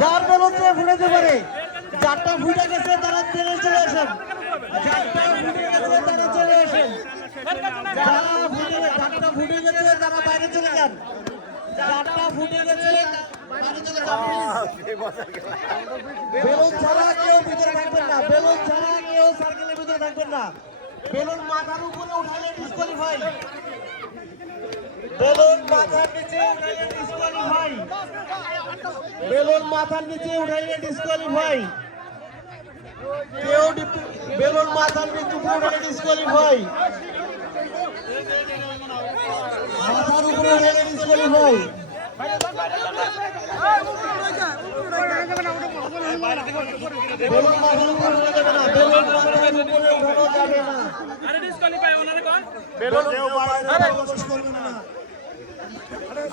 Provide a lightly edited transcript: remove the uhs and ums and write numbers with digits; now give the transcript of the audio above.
যার বেলুন চেয়ে ফুটাতে পারে, যারটা ফুটে গেছে তারা ট্রেনে চলে আসেন, যারটা ফুটে গেছে তারা চলে আসেন, যারটা ফুটে গেছে তারা বাইরে চলে যান, যারটা ফুটে গেছে বাইরে চলে যান। বেলুন ছাড়া কেউ ভিতরে থাকবেন না, বেলুন ছাড়া কেউ সার্কেলের ভিতরে থাকবেন না। বেলুন মাথার উপরে উঠালে ডিসকোয়ালিফাই, বেলুন মাথার নিচে উঠাইলে ডিসকোয়ালিফাই, বেলুন মাথার নিচে উঠাইলে ডিসকোয়ালিফাই, কেউ বেলুন মাথার নিচে উঠাইলে ডিসকোয়ালিফাই, মাথার উপরে উঠাইলে ডিসকোয়ালিফাই। বেলুন মাথার উপরে উঠে যাবে না, বেলুন মাথার উপরে উঠানো যাবে না। বেলুন কেউ বাইরে প্রবেশ করবে না।